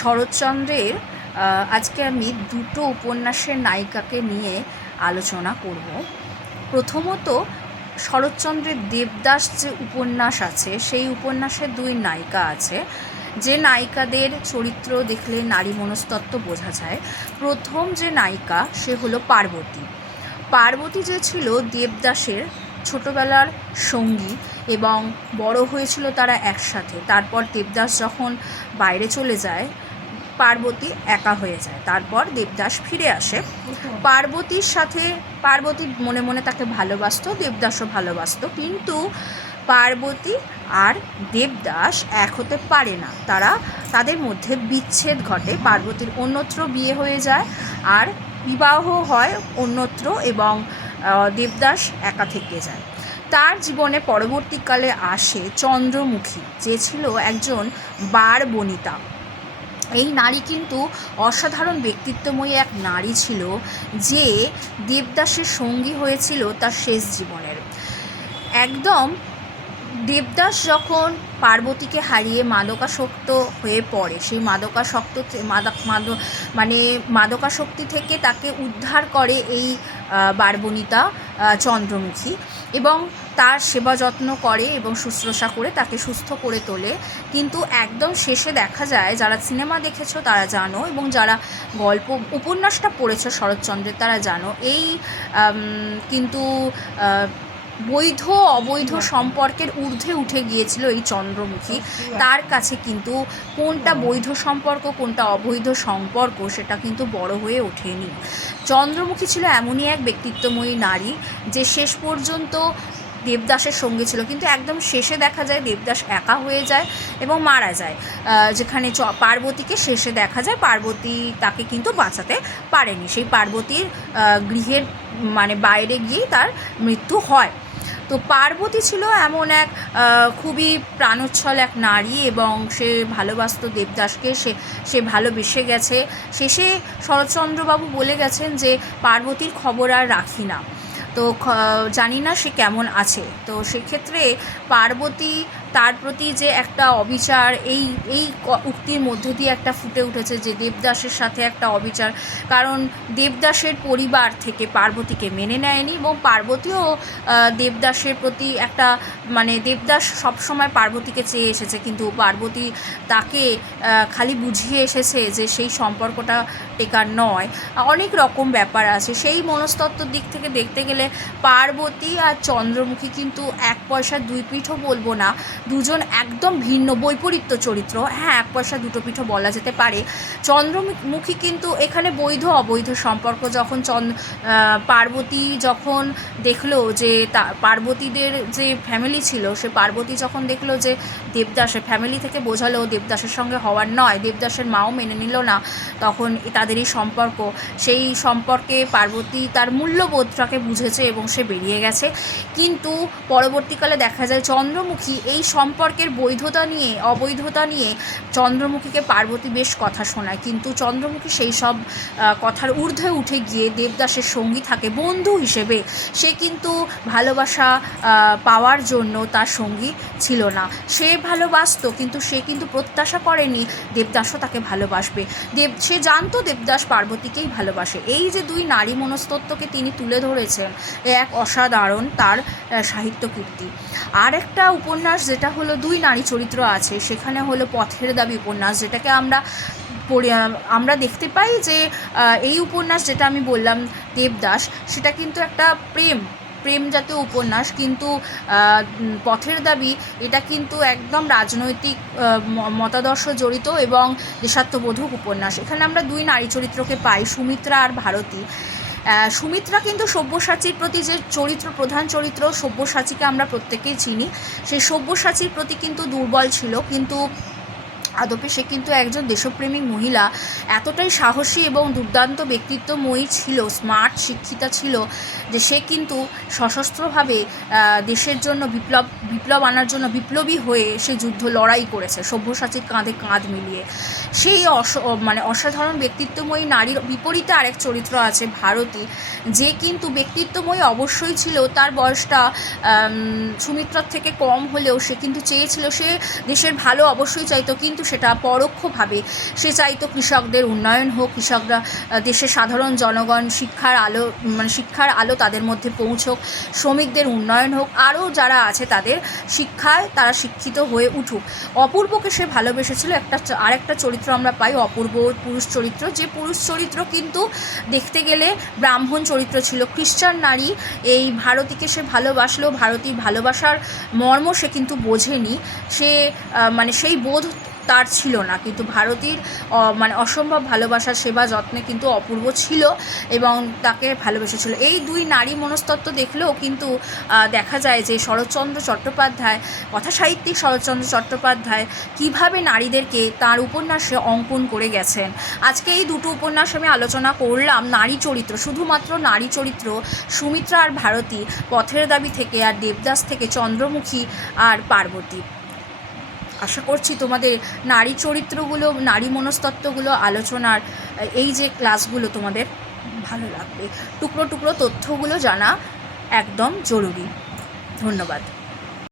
শরৎচন্দ্রের আজকে আমি দুটো উপন্যাসের নায়িকাকে নিয়ে আলোচনা করব। প্রথমত শরৎচন্দ্রের দেবদাস যে উপন্যাস আছে সেই উপন্যাসের দুই নায়িকা আছে, যে নায়িকাদের চরিত্র দেখলে নারী মনস্তত্ত্ব বোঝা যায়। প্রথম যে নায়িকা সে হলো পার্বতী। পার্বতী যে ছিল দেবদাসের ছোটোবেলার সঙ্গী এবং বড় হয়েছিল তারা একসাথে। তারপর দেবদাস যখন বাইরে চলে যায় পার্বতী একা হয়ে যায়, তারপর দেবদাস ফিরে আসে। পার্বতীর সাথে পার্বতী মনে মনে তাকে ভালোবাসতো, দেবদাসও ভালোবাসতো, কিন্তু পার্বতী আর দেবদাস এক হতে পারে না। তাদের মধ্যে বিচ্ছেদ ঘটে। পার্বতীর অন্যত্র বিয়ে হয়ে যায় আর বিবাহ হয় অন্যত্র, এবং দেবদাস একা থেকে যায়। তার জীবনে পরবর্তীকালে আসে চন্দ্রমুখী, যে ছিল একজন বার বনিতা। এই নারী কিন্তু অসাধারণ ব্যক্তিত্বময়ী এক নারী ছিল, যে দেবদাসের সঙ্গী হয়েছিল তার শেষ জীবনের। একদম দেবদাস যখন পার্বতীকে হারিয়ে মাদকাসক্ত হয়ে পড়ে, সেই মাদকাসক্তি থেকে তাকে উদ্ধার করে এই বারবনিতা চন্দ্রমুখী, এবং তার সেবা যত্ন করে এবং শুশ্রূষা করে তাকে সুস্থ করে তোলে। কিন্তু একদম শেষে দেখা যায়, যারা সিনেমা দেখেছো তারা জানো, এবং যারা উপন্যাসটা পড়েছো শরৎচন্দ্রের তারা জানো, এই কিন্তু বৈধ অবৈধ সম্পর্কের ঊর্ধ্বে উঠে গিয়েছিল এই চন্দ্রমুখী। তার কাছে কিন্তু কোনটা বৈধ সম্পর্ক কোনটা অবৈধ সম্পর্ক সেটা কিন্তু বড় হয়ে ওঠেনি। চন্দ্রমুখী ছিল এমনই এক ব্যক্তিত্বময়ী নারী যে শেষ পর্যন্ত দেবদাসের সঙ্গে ছিল, কিন্তু একদম শেষে দেখা যায় দেবদাস একা হয়ে যায় এবং মারা যায়। যেখানে পার্বতীকে শেষে দেখা যায় পার্বতী তাকে কিন্তু বাঁচাতে পারেনি, সেই পার্বতীর গৃহের বাইরে গিয়েই তার মৃত্যু হয়। তো পার্বতী ছিল এমন এক খুবই প্রাণোচ্ছল এক নারী, এবং সে ভালোবাসত দেবদাসকে, সে ভালোবেসে গেছে। শেষে শরৎচন্দ্রবাবু বলে গেছেন যে পার্বতীর খবর আর রাখি না, তো জানি না সে কেমন আছে। তো সেক্ষেত্রে পার্বতী তার প্রতি যে একটা অবিচার, এই উক্তির মধ্য দিয়ে একটা ফুটে উঠেছে যে দেবদাসের সাথে একটা অবিচার, কারণ দেবদাসের পরিবার থেকে পার্বতীকে মেনে নেয়নি, এবং পার্বতীও দেবদাসের প্রতি একটা দেবদাস সবসময় পার্বতীকে চেয়ে এসেছে, কিন্তু পার্বতী তাকে খালি বুঝিয়ে এসেছে যে সেই সম্পর্কটা টেকার নয়। অনেক রকম ব্যাপার আছে। সেই মনস্তত্ত্বর দিক থেকে দেখতে গেলে পার্বতী আর চন্দ্রমুখী কিন্তু এক পয়সা দুই পিঠও বলবো না, দুজন একদম ভিন্ন বৈপরীত্য চরিত্র। হ্যাঁ, এক পয়সা দুটো পিঠও বলা যেতে পারে। চন্দ্রমুখী কিন্তু এখানে বৈধ অবৈধ সম্পর্ক। যখন পার্বতী যখন দেখলো যে পার্বতীদের যে ফ্যামিলি ছিল, সে পার্বতী যখন দেখলো যে দেবদাসের ফ্যামিলি থেকে বোঝালো দেবদাসের সঙ্গে হওয়ার নয়, দেবদাসের মাও মেনে নিল না, তখন তাদের এই সম্পর্ক, সেই সম্পর্কে পার্বতী তার মূল্যবোধটাকে বুঝেছে এবং সে বেরিয়ে গেছে। কিন্তু পরবর্তীকালে দেখা যায় চন্দ্রমুখী এই সম্পর্কের বৈধতা নিয়ে অবৈধতা নিয়ে চন্দ্রমুখীকে পার্বতী বেশ কথা শোনায়, কিন্তু চন্দ্রমুখী সেই সব কথার ঊর্ধ্বে উঠে গিয়ে দেবদাসের সঙ্গী থাকে বন্ধু হিসেবে। সে কিন্তু ভালোবাসা পাওয়ার জন্য তার সঙ্গী ছিল না। সে ভালোবাসতো, কিন্তু সে কিন্তু প্রত্যাশা করেনি দেবদাসও তাকে ভালোবাসবে। সে জানতো দেবদাস পার্বতীকেই ভালোবাসে। এই যে দুই নারী মনস্তত্ত্বকে তিনি তুলে ধরেছেন, এক অসাধারণ তার সাহিত্য কীর্তি। আর একটা উপন্যাস যেটা হলো দুই নারী চরিত্র আছে, সেখানে হলো পথের দাবি উপন্যাস, যেটাকে আমরা দেখতে পাই যে এই উপন্যাস যেটা আমি বললাম দেবদাস, সেটা কিন্তু একটা প্রেম জাতীয় উপন্যাস, কিন্তু পথের দাবি এটা কিন্তু একদম রাজনৈতিক মতাদর্শ জড়িত এবং দেশাত্মবোধক উপন্যাস। এখানে আমরা দুই নারী চরিত্রকে পাই, সুমিত্রা আর ভারতী। সুমিত্রা কিন্তু সব্যসাচীর প্রতি যে প্রধান চরিত্র, সব্যসাচীকে আমরা প্রত্যেকেই চিনি, সেই সব্যসাচীর প্রতি কিন্তু দুর্বল ছিল, কিন্তু আদপে সে কিন্তু একজন দেশপ্রেমিক মহিলা। এতটাই সাহসী এবং দুর্দান্ত ব্যক্তিত্বময়ী ছিল, স্মার্ট শিক্ষিতা ছিল, যে সে কিন্তু সশস্ত্রভাবে দেশের জন্য বিপ্লব আনার জন্য বিপ্লবী হয়ে সে লড়াই করেছে সব্যসাচীর কাঁধে কাঁধ মিলিয়ে। সেই অসাধারণ ব্যক্তিত্বময়ী নারীর বিপরীতে আরেক চরিত্র আছে ভারতী, যে কিন্তু ব্যক্তিত্বময়ী অবশ্যই ছিল, তার বয়সটা সুমিত্রার থেকে কম হলেও সে কিন্তু চেয়েছিল, সে দেশের ভালো অবশ্যই চাইতো, কিন্তু কিন্তু সেটা পরোক্ষভাবে সে চাইতো কৃষকদের উন্নয়ন হোক, কৃষকরা দেশের সাধারণ জনগণ শিক্ষার আলো তাদের মধ্যে পৌঁছক, শ্রমিকদের উন্নয়ন হোক, আরও যারা আছে তাদের শিক্ষায় তারা শিক্ষিত হয়ে উঠুক। অপূর্বকে সে ভালোবেসেছিল। আরেকটা চরিত্র আমরা পাই, অপূর্ব পুরুষ চরিত্র, যে পুরুষ চরিত্র কিন্তু দেখতে গেলে ব্রাহ্মণ চরিত্র ছিল। খ্রিস্টান নারী এই ভারতীকে সে ভালোবাসলেও ভারতীর ভালোবাসার মর্ম সে কিন্তু বোঝেনি, সে সেই বোধ তার ছিল না, কিন্তু ভারতীর অসম্ভব ভালোবাসার সেবা যত্নে কিন্তু অপূর্ব ছিল এবং তাকে ভালোবেসেছিল। এই দুই নারী মনস্তত্ত্ব দেখলেও কিন্তু দেখা যায় যে শরৎচন্দ্র চট্টোপাধ্যায়, কথাসাহিত্যিক শরৎচন্দ্র চট্টোপাধ্যায় কীভাবে নারীদেরকে তার উপন্যাসে অঙ্কন করে গেছেন। আজকে এই দুটো উপন্যাস আমি আলোচনা করলাম নারী চরিত্র, শুধুমাত্র নারী চরিত্র, সুমিত্রা আর ভারতী, পথের দাবি থেকে আর দেবদাস থেকে চন্দ্রমুখী আর পার্বতী। আশা করছি তোমাদের নারী চরিত্রগুলো, নারী মনস্তত্ত্বগুলো আলোচনার এই যে ক্লাসগুলো তোমাদের ভালো লাগবে। টুকরো টুকরো তথ্যগুলো জানা একদম জরুরি। ধন্যবাদ।